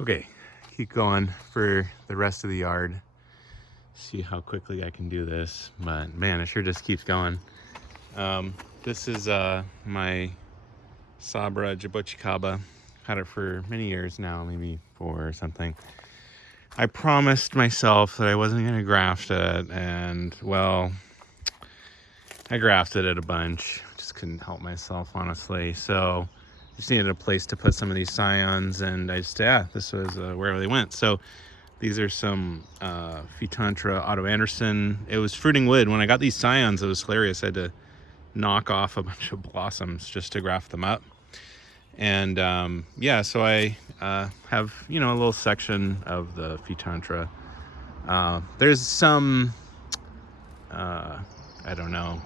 Okay, keep going for the rest of the yard. See how quickly I can do this, but man, it sure just keeps going. This is my Sabra jaboticaba. Had it for many years now, maybe 4 or something. I promised myself that I wasn't going to graft it, and well, I grafted it a bunch. Just couldn't help myself, honestly. So just needed a place to put some of these scions, and this was where they went. So these are some Phytontera Otto Anderson. It was fruiting wood. When I got these scions, it was hilarious. I had to knock off a bunch of blossoms just to graft them up. And so I have, a little section of the Phytontera. There's some,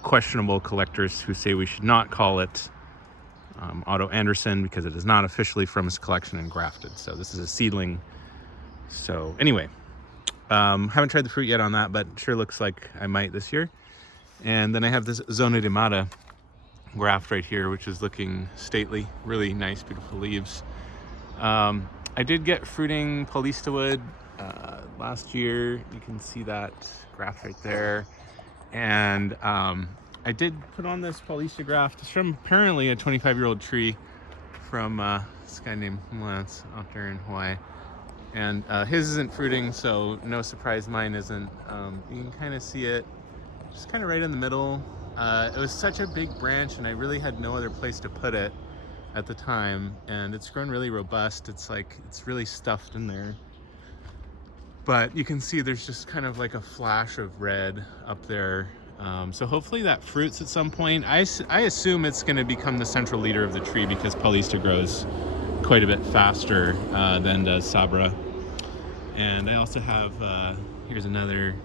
questionable collectors who say we should not call it Otto Anderson because it is not officially from his collection and grafted. So this is a seedling. So anyway, haven't tried the fruit yet on that, but sure looks like I might this year. And then I have this Zona de Mata graft right here, which is looking stately, really nice, beautiful leaves. I did get fruiting Paulista wood last year. You can see that graft right there. And I did put on this Paulista graft. It's from apparently a 25-year-old tree from this guy named Lance out there in Hawaii. And his isn't fruiting, so no surprise mine isn't. You can kind of see it just kind of right in the middle. It was such a big branch and I really had no other place to put it at the time, and it's grown really robust. It's really stuffed in there. But you can see there's just kind of like a flash of red up there. So hopefully that fruits at some point. I assume it's going to become the central leader of the tree because Paulista grows quite a bit faster than does Sabra. And I also have, here's another,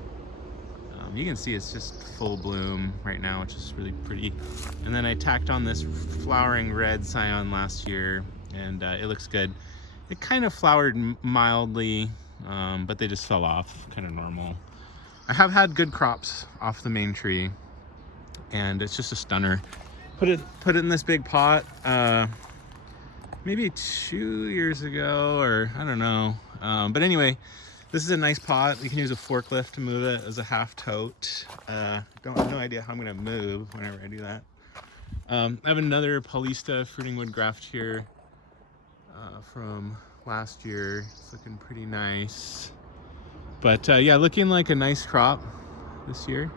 you can see it's just full bloom right now, which is really pretty. And then I tacked on this flowering red scion last year, and it looks good. It kind of flowered mildly, but they just fell off, kind of normal. I have had good crops off the main tree, and it's just a stunner. Put it in this big pot, maybe 2 years ago, or I don't know. But anyway, this is a nice pot. You can use a forklift to move it as a half tote. Don't have no idea how I'm gonna move whenever I do that. I have another Paulista fruiting wood graft here from last year. It's looking pretty nice. But yeah, looking like a nice crop this year.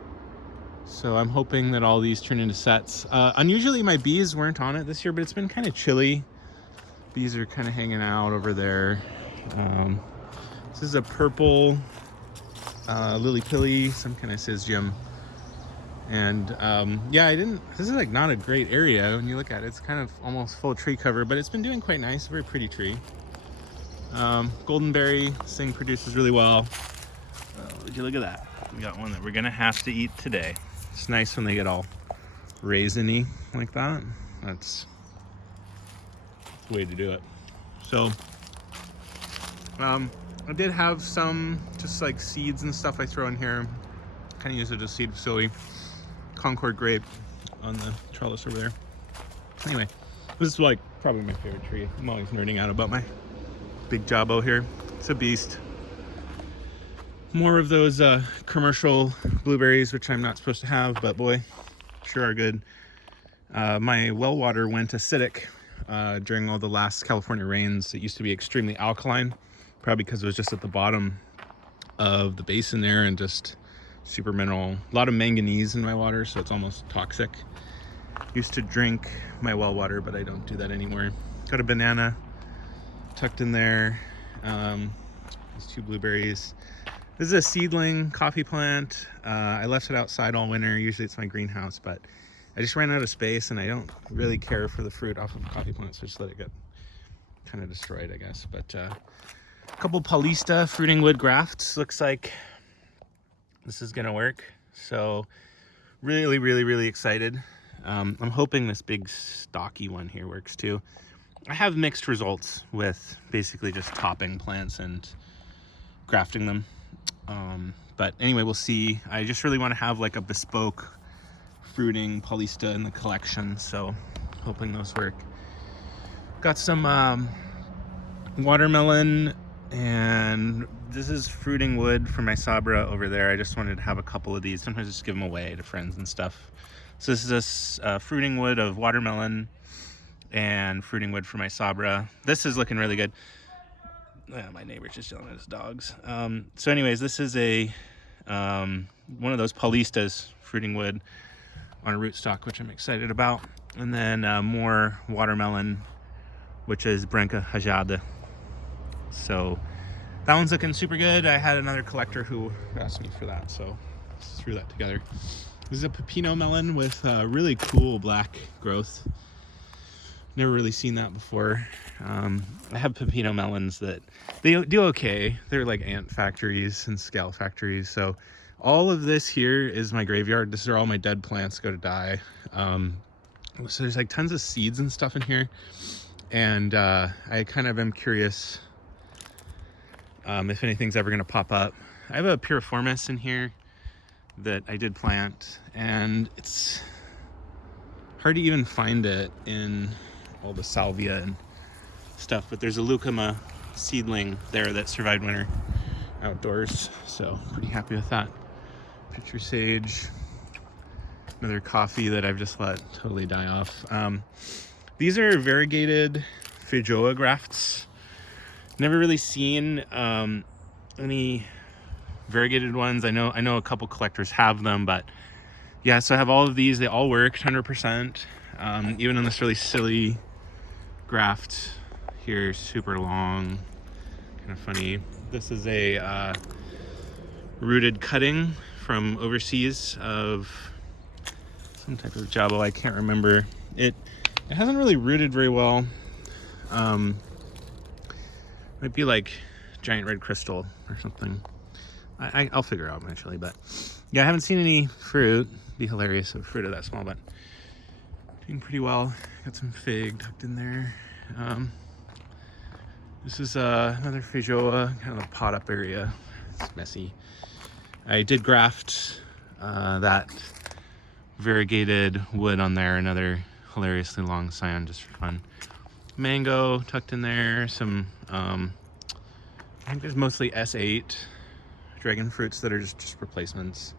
So I'm hoping that all these turn into sets. Unusually my bees weren't on it this year, but it's been kind of chilly. Bees are kind of hanging out over there. This is a purple lily pilly, some kind of Syzygium. And this is like not a great area when you look at it. It's kind of almost full tree cover, but it's been doing quite nice. Very pretty tree. Goldenberry, this thing produces really well. Would you look at that? We got one that we're gonna have to eat today. It's nice when they get all raisiny like that. That's the way to do it. So, I did have some just like seeds and stuff I throw in here. Kind of use it as seed facility. Concord grape on the trellis over there. Anyway, this is like probably my favorite tree. I'm always nerding out about my big jabo here. It's a beast. More of those commercial blueberries, which I'm not supposed to have, but boy, sure are good. My well water went acidic during all the last California rains. It used to be extremely alkaline, probably because it was just at the bottom of the basin there and just super mineral. A lot of manganese in my water, so it's almost toxic. Used to drink my well water, but I don't do that anymore. Got a banana tucked in there. These 2 blueberries. This is a seedling coffee plant. I left it outside all winter. Usually it's my greenhouse, but I just ran out of space and I don't really care for the fruit off of coffee plants, so just let it get kind of destroyed, I guess. But a couple Paulista fruiting wood grafts. Looks like this is gonna work. So really, really, really excited. I'm hoping this big stocky one here works too. I have mixed results with basically just topping plants and grafting them. But anyway, we'll see. I just really want to have like a bespoke fruiting Paulista in the collection, so hoping those work. Got some watermelon And this is fruiting wood for my Sabra over there. I just wanted to have a couple of these. Sometimes just give them away to friends and stuff. So this is a fruiting wood of watermelon and fruiting wood for my Sabra. This is looking really good. My neighbor's just yelling at his dogs. So anyways, this is a one of those Paulistas fruiting wood on a rootstock, which I'm excited about. And then more watermelon, which is Branca Rajada. So that one's looking super good. I had another collector who asked me for that, so just threw that together. This is a Pepino melon with really cool black growth. Never really seen that before. I have Pepino melons that they do okay. They're like ant factories and scale factories. So all of this here is my graveyard. This is where all my dead plants go to die. So there's like tons of seeds and stuff in here. And I kind of am curious if anything's ever gonna pop up. I have a piriformis in here that I did plant, and it's hard to even find it in all the salvia and stuff, but there's a lucuma seedling there that survived winter outdoors, so pretty happy with that. Pitcher sage, another coffee that I've just let totally die off. These are variegated feijoa grafts. Never really seen any variegated ones. I know a couple collectors have them, but yeah, so I have all of these. They all work 100%. Even on this really silly graft here, super long, kind of funny. This is a rooted cutting from overseas of some type of jabo. I can't remember. It hasn't really rooted very well. Might be like giant red crystal or something. I'll figure out eventually, but yeah, I haven't seen any fruit. It'd be hilarious if fruit of that small, but doing pretty well. Got some fig tucked in there. This is another feijoa, kind of a pot up area. It's messy. I did graft that variegated wood on there, another hilariously long scion just for fun. Mango tucked in there, some I think there's mostly S8 dragon fruits that are just replacements.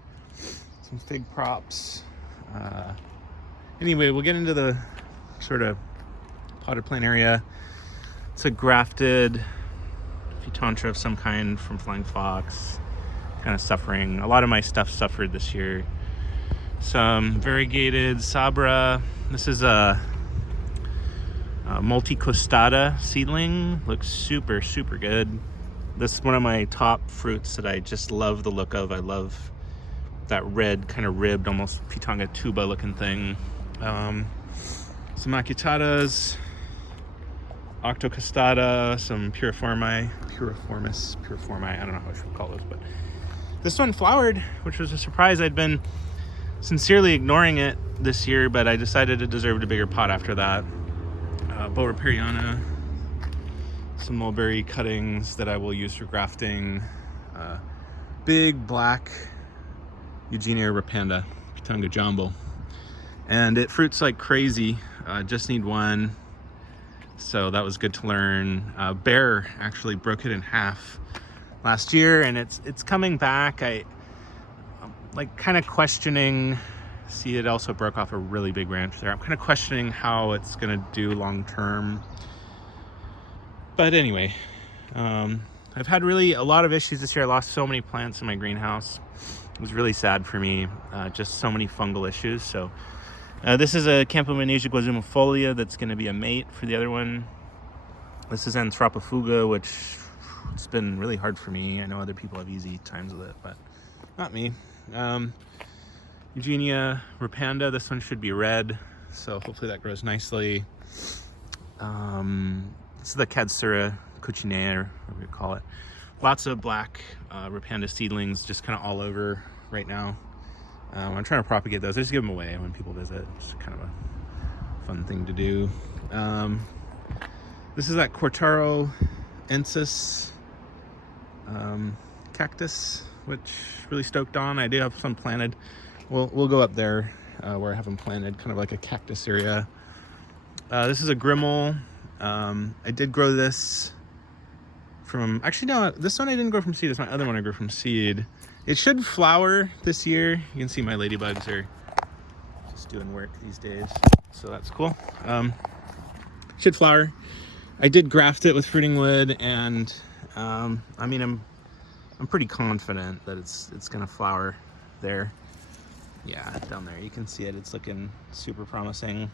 Some fig props. Anyway, we'll get into the sort of potted plant area. It's a grafted Phytontera of some kind from Flying Fox, kind of suffering. A lot of my stuff suffered this year. Some variegated Sabra. This is a multicostada seedling. Looks super good. This is one of my top fruits that I just love the look of. I love that red kind of ribbed, almost pitanga tuba looking thing. Some macutatas, octocostada, some piriformis, I don't know how I should call those, but this one flowered, which was a surprise. I'd been sincerely ignoring it this year, but I decided it deserved a bigger pot after that. Beaureperiana, some mulberry cuttings that I will use for grafting. Big black Eugenia repanda, Pitanga jumbo, and it fruits like crazy. Just need one, so that was good to learn. Bear actually broke it in half last year, and it's coming back. I'm like kind of questioning. See, it also broke off a really big branch there. I'm kind of questioning how it's gonna do long term. But anyway, I've had really a lot of issues this year. I lost so many plants in my greenhouse. It was really sad for me. Just so many fungal issues. So this is a Campomanasia guazumifolia that's going to be a mate for the other one. This is Anthropofuga, which it's been really hard for me. I know other people have easy times with it, but not me. Eugenia repanda. This one should be red, so hopefully that grows nicely. This is the Cadsura cucinea, or whatever you call it. Lots of black repanda seedlings just kind of all over right now. I'm trying to propagate those. I just give them away when people visit. It's kind of a fun thing to do. This is that Quartaro ensis cactus, which really stoked on. I do have some planted. We'll go up there where I have them planted, kind of like a cactus area. This is a Grimmel. I did grow this from, actually no, this one I didn't grow from seed. It's my other one I grew from seed. It should flower this year. You can see my ladybugs are just doing work these days, so that's cool. Should flower. I did graft it with fruiting wood, and I mean, I'm pretty confident that it's gonna flower there. Yeah, down there you can see it. It's looking super promising.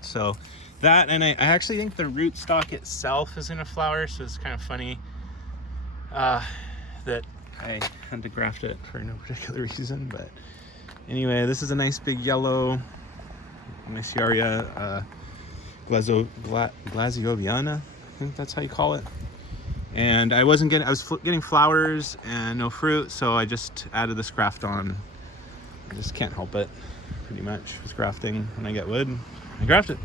So that, and I actually think the rootstock itself is gonna flower. So it's kind of funny that I had to graft it for no particular reason. But anyway, this is a nice big yellow Myciaria glazioviana. I think that's how you call it. And I was getting flowers and no fruit, so I just added this graft on. I just can't help it, pretty much, with grafting. When I get wood, I graft it.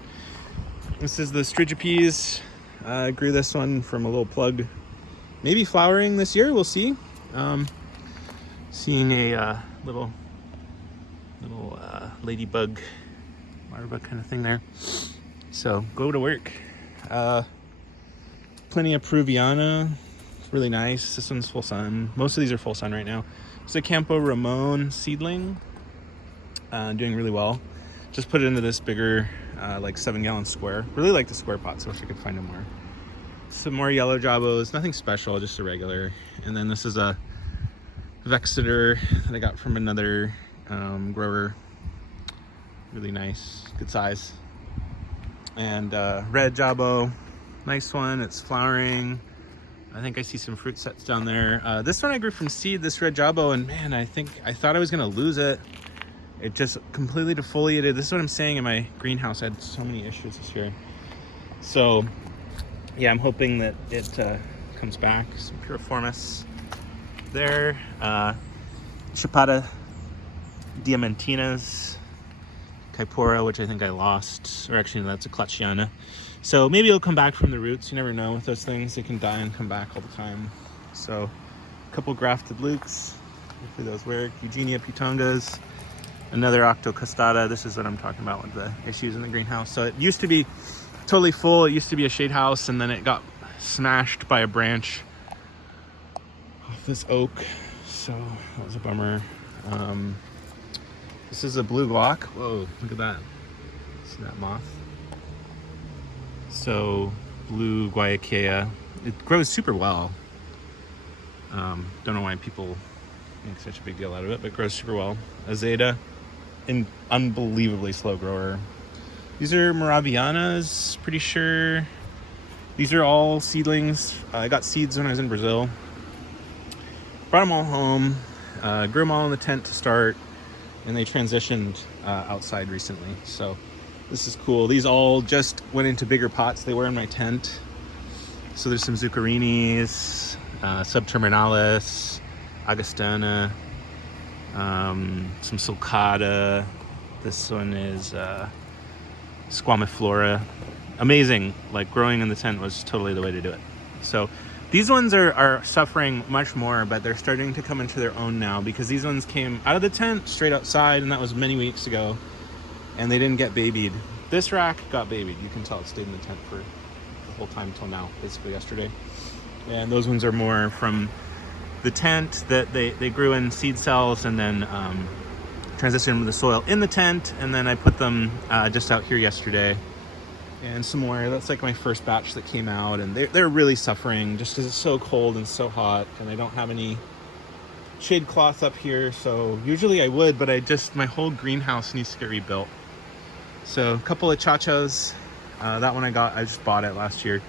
This is the Strigipes. I grew this one from a little plug. Maybe flowering this year, we'll see. Seeing a little ladybug larva kind of thing there. So go to work. Plenty of Peruviana. It's really nice. This one's full sun. Most of these are full sun right now. It's a Campo Ramon seedling. Doing really well. Just put it into this bigger, like 7-gallon square. Really like the square pots. I wish I could find them more. Some more yellow jabos. Nothing special, just a regular. And then this is a Vexeter that I got from another grower. Really nice, good size. And red jabo. Nice one. It's flowering. I think I see some fruit sets down there. This one I grew from seed, this red jabo, and man, I thought I was gonna lose it. It just completely defoliated. This is what I'm saying, in my greenhouse I had so many issues this year. So yeah, I'm hoping that it comes back. Some piriformis there. Chapada diamantinas. Kaipora, which I think I lost, or actually no, that's a Clachiana. So maybe it'll come back from the roots. You never know with those things. They can die and come back all the time. So a couple grafted lukes. Hopefully those work. Eugenia pitongas. Another Octocastada. This is what I'm talking about with the issues in the greenhouse. So it used to be totally full. It used to be a shade house, and then it got smashed by a branch off this oak. So that was a bummer. This is a blue glock. Whoa, look at that. See that moth? So, blue Guayakea. It grows super well. Don't know why people make such a big deal out of it, but it grows super well. Azeda, an unbelievably slow grower. These are Moravianas, pretty sure. These are all seedlings. I got seeds when I was in Brazil. Brought them all home. Grew them all in the tent to start. And they transitioned outside recently. So this is cool. These all just went into bigger pots. They were in my tent. So there's some Zuccherinis, Subterminalis, Agostana, some Sulcata. This one is Squamiflora. Amazing. Like, growing in the tent was totally the way to do it. So these ones are suffering much more, but they're starting to come into their own now, because these ones came out of the tent straight outside, and that was many weeks ago, and they didn't get babied. This rack got babied. You can tell it stayed in the tent for the whole time till now, basically yesterday. And those ones are more from the tent that they grew in seed cells, and then transitioned into the soil in the tent, and then I put them just out here yesterday. And some more. That's like my first batch that came out, and they're really suffering just because it's so cold and so hot, and I don't have any shade cloth up here. So usually I would, but my whole greenhouse needs to get rebuilt. So a couple of chachas. That one I just bought it last year,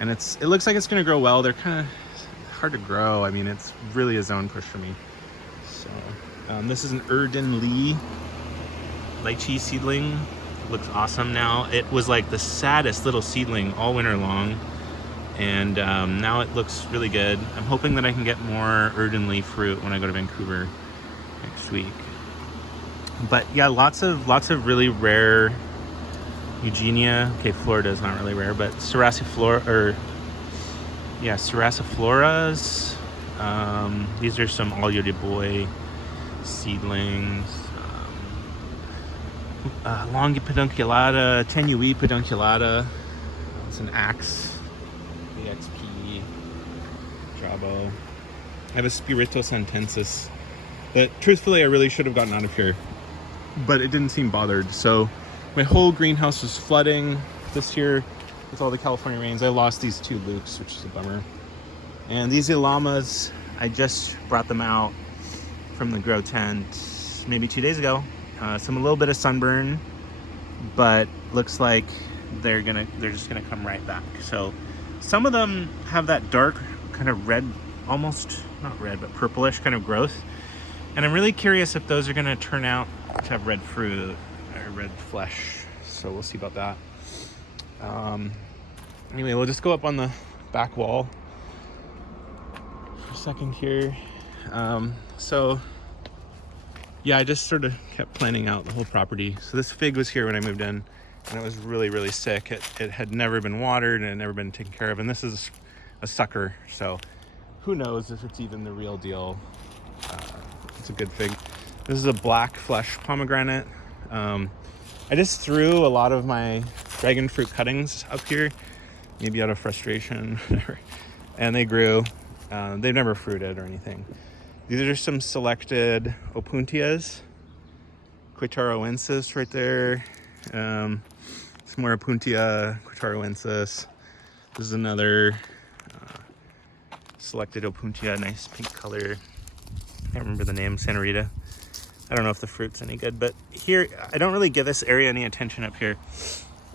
and it looks like it's gonna grow well. They're kind of hard to grow. I mean, it's really a zone push for me. So this is an Erden Lee lychee seedling. Looks awesome now. It was like the saddest little seedling all winter long, and now it looks really good. I'm hoping that I can get more Erden Lee fruit when I go to Vancouver next week. But yeah, lots of really rare Eugenia. Okay, Florida is not really rare, but Serracifloras. These are some Olio de Boy seedlings. Longi pedunculata, Tenui pedunculata. It's an Axe, AXP. Jabo. I have a Spirito Santensis that truthfully I really should have gotten out of here, but it didn't seem bothered. So my whole greenhouse was flooding this year with all the California rains. I lost these 2 lukes, which is a bummer. And these llamas, I just brought them out from the grow tent maybe 2 days ago. A little bit of sunburn, but looks like they're just gonna come right back. So some of them have that dark kind of red, almost not red, but purplish kind of growth. And I'm really curious if those are gonna turn out to have red fruit or red flesh. So we'll see about that. Anyway, we'll just go up on the back wall for a second here. So yeah, I just sort of kept planning out the whole property. So this fig was here when I moved in, and it was really, really sick. It had never been watered and it had never been taken care of. And this is a sucker, so who knows if it's even the real deal. It's a good fig. This is a black flesh pomegranate. I just threw a lot of my dragon fruit cuttings up here, maybe out of frustration, and they grew. They've never fruited or anything. These are some selected opuntias. Quitaroensis right there. Some more opuntia, Quitaroensis. This is another selected opuntia, nice pink color. I can't remember the name, Santa Rita. I don't know if the fruit's any good, but here, I don't really give this area any attention up here.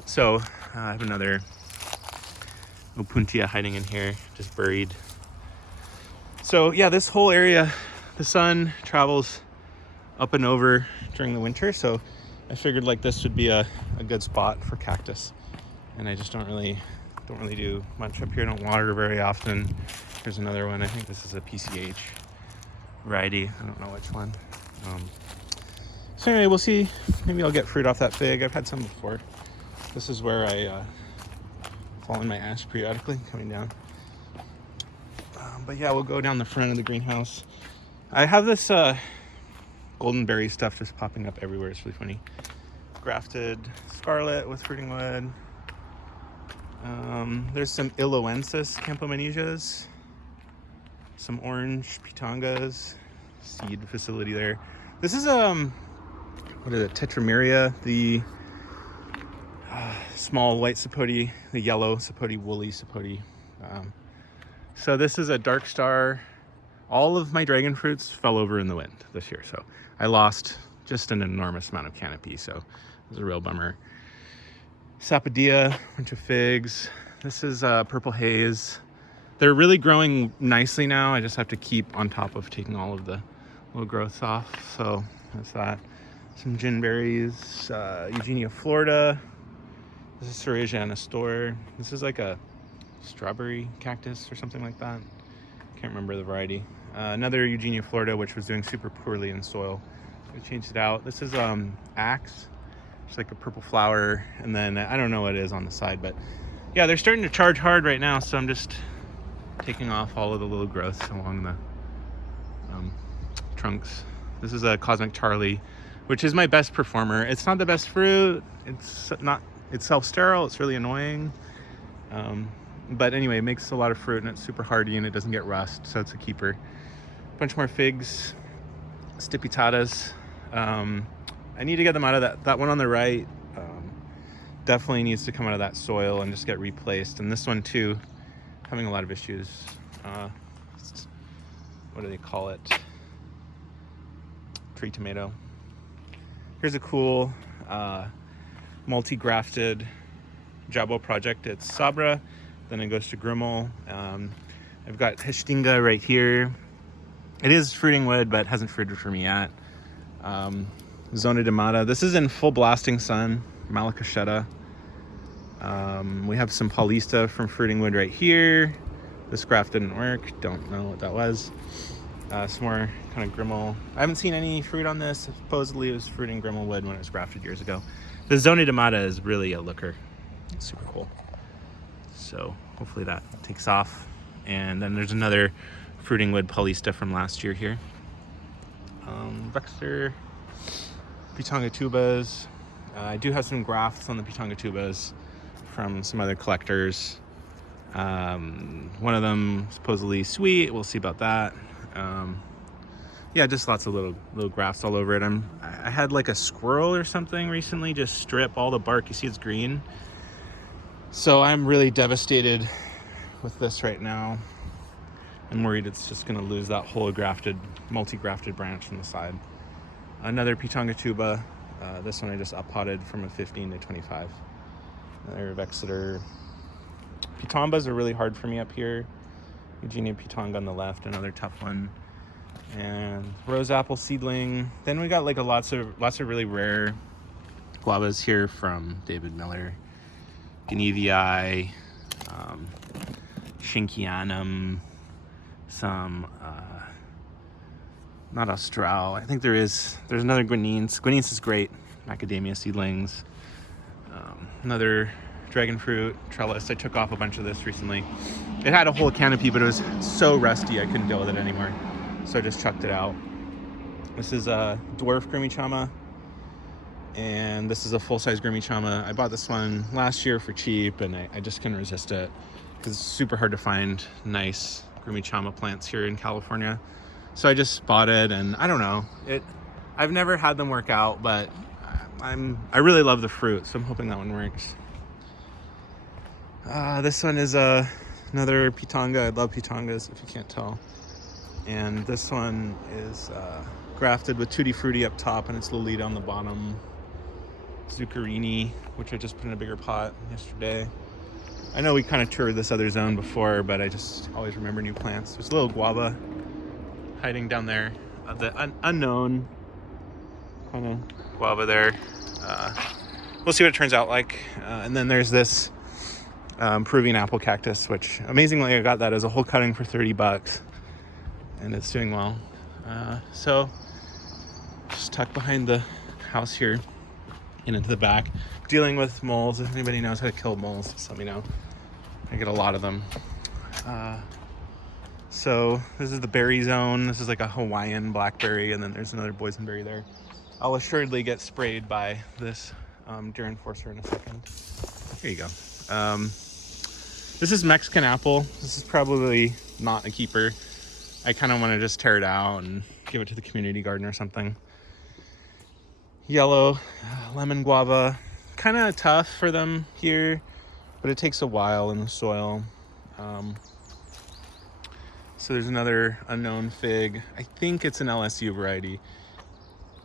So I have another opuntia hiding in here, just buried. So yeah, this whole area, the sun travels up and over during the winter. So I figured like this would be a good spot for cactus. And I just don't really do much up here. I don't water very often. Here's another one. I think this is a PCH variety. I don't know which one. So anyway, we'll see. Maybe I'll get fruit off that fig. I've had some before. This is where I fall in my ash periodically, coming down. But yeah, we'll go down the front of the greenhouse. I have this golden berry stuff just popping up everywhere. It's really funny. Grafted scarlet with fruiting wood. There's some Iloensis Campomanias. Some orange pitangas. Seed facility there. This is what is it? Tetrameria, the small white sapote, the yellow sapote, woolly sapote. So this is a dark star. All of my dragon fruits fell over in the wind this year, so I lost just an enormous amount of canopy. So it was a real bummer. Sapodilla, bunch of figs. This is purple haze. They're really growing nicely now. I just have to keep on top of taking all of the little growths off. So that's that. Some gin berries, Eugenia Florida. This is Cereja Anastor. This is like a strawberry cactus or something like that. Can't remember the variety. Another Eugenia Florida, which was doing super poorly in soil. I changed it out. This is Axe. It's like a purple flower, and then I don't know what it is on the side, but yeah, they're starting to charge hard right now. So I'm just taking off all of the little growths along the trunks. This is a Cosmic Charlie, which is my best performer. It's not the best fruit. It's self-sterile. It's really annoying. But anyway, it makes a lot of fruit and it's super hardy and it doesn't get rust. So it's a keeper. A bunch more figs, Stipitatas. I need to get them out of that one on the right. Definitely needs to come out of that soil and just get replaced. And this one too, having a lot of issues. What do they call it? Tree tomato. Here's a cool multi-grafted Jabo project. It's Sabra, then it goes to Grimmel. I've got Hestinga right here. It is fruiting wood, but hasn't fruited for me yet. Zona de Mata. This is in full blasting sun. Malacacheta. We have some Paulista from fruiting wood right here. This graft didn't work. Don't know what that was. Some more kind of Grimmel. I haven't seen any fruit on this. Supposedly it was fruiting Grimmel wood when it was grafted years ago. The Zona de Mata is really a looker. It's super cool. So hopefully that takes off. And then there's another fruiting wood Paulista from last year here. Vexter, Pitanga tubas. I do have some grafts on the Pitanga tubas from some other collectors. One of them supposedly sweet. We'll see about that. Yeah, just lots of little grafts all over it. I had like a squirrel or something recently just strip all the bark. You see it's green. So I'm really devastated with this right now. I'm worried it's just gonna lose that whole multi-grafted branch from the side. Another Pitanga tuba. This one I just up-potted from a 15 to 25. Another Vexeter. Pitambas are really hard for me up here. Eugenia Pitanga on the left, another tough one. And rose apple seedling. Then we got like lots of really rare guavas here from David Miller. Genevii, Shinkianum, some not Austral. I think there's another Guinness. Guinness is great. Macadamia seedlings. Another dragon fruit trellis. I took off a bunch of this recently. It had a whole canopy, but it was so rusty I couldn't deal with it anymore. So I just chucked it out. This is a dwarf Grimmichama, and this is a full-size Grimmichama. I bought this one last year for cheap, and I just couldn't resist it because it's super hard to find nice Grimmichama plants here in California. So I just bought it, and I don't know. I've never had them work out, but I really love the fruit, so I'm hoping that one works. This one is another Pitanga. I love Pitangas, if you can't tell. And this one is grafted with Tutti Frutti up top, and it's Lolita on the bottom. Zuccherini, which I just put in a bigger pot yesterday. I know we kind of toured this other zone before, but I just always remember new plants. There's a little guava hiding down there. The unknown kind of guava there. We'll see what it turns out like. And then there's this Peruvian apple cactus, which amazingly I got that as a whole cutting for $30. And it's doing well. So just tucked behind the house here and into the back, dealing with moles. If anybody knows how to kill moles, just let me know. I get a lot of them. So this is the berry zone. This is like a Hawaiian blackberry, and then there's another boysenberry there. I'll assuredly get sprayed by this deer enforcer in a second. Here you go. This is Mexican apple. This is probably not a keeper. I kind of want to just tear it out and give it to the community garden or something. Yellow lemon guava, kind of tough for them here, but it takes a while in the soil. So there's another unknown fig. I think it's an LSU variety.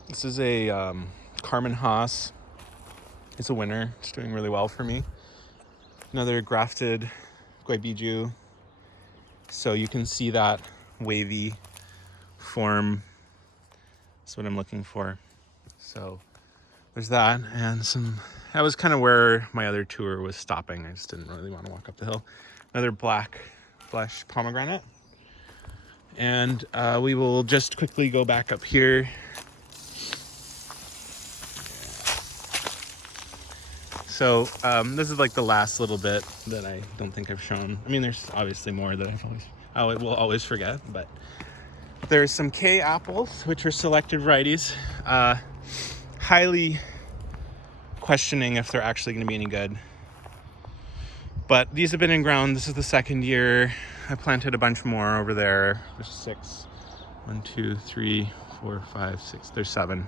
This is a Carmen Haas. It's a winner. It's doing really well for me. Another grafted Guaybiju. So you can see that wavy form. That's what I'm looking for. So there's that, and that was kind of where my other tour was stopping. I just didn't really want to walk up the hill. Another black flesh pomegranate, and we will just quickly go back up here. So this is like the last little bit that I don't think I've shown. I mean, there's obviously more that I will always forget, but there's some K apples, which are selected varieties. Highly questioning if they're actually going to be any good. But these have been in ground. This is the second year. I planted a bunch more over there. There's 6. 1, 2, 3, 4, 5, 6. There's 7.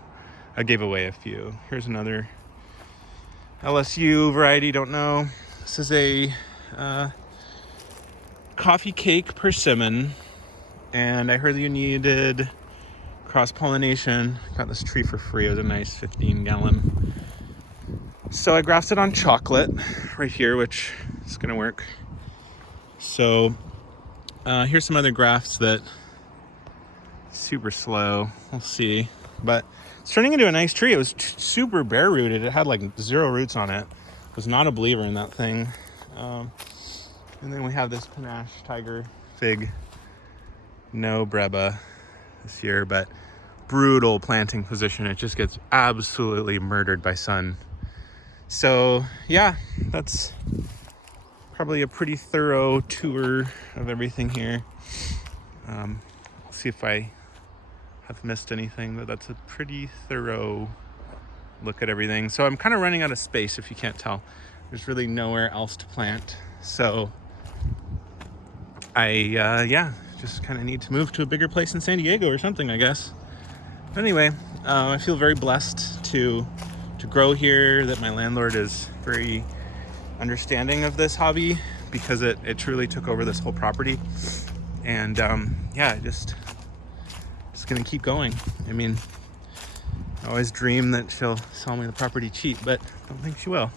I gave away a few. Here's another LSU variety, don't know. This is a coffee cake persimmon, and I heard that you needed cross-pollination. Got this tree for free. It was a nice 15-gallon. So I grafted on chocolate right here, which is gonna work. So here's some other grafts that super slow. We'll see, but it's turning into a nice tree. It was super bare rooted. It had like 0 roots on it. Was not a believer in that thing. And then we have this Panache Tiger fig. No Breba this year, but brutal planting position. It just gets absolutely murdered by sun. So yeah, that's probably a pretty thorough tour of everything here. See if I have missed anything, but that's a pretty thorough look at everything. So I'm kind of running out of space, if you can't tell. There's really nowhere else to plant. So yeah, just kind of need to move to a bigger place in San Diego or something, I guess. But anyway, I feel very blessed to grow here, that my landlord is very understanding of this hobby, because it truly took over this whole property. And yeah, just gonna keep going. I mean, I always dream that she'll sell me the property cheap, but I don't think she will.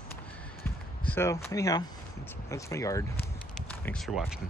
So anyhow, that's my yard. Thanks for watching.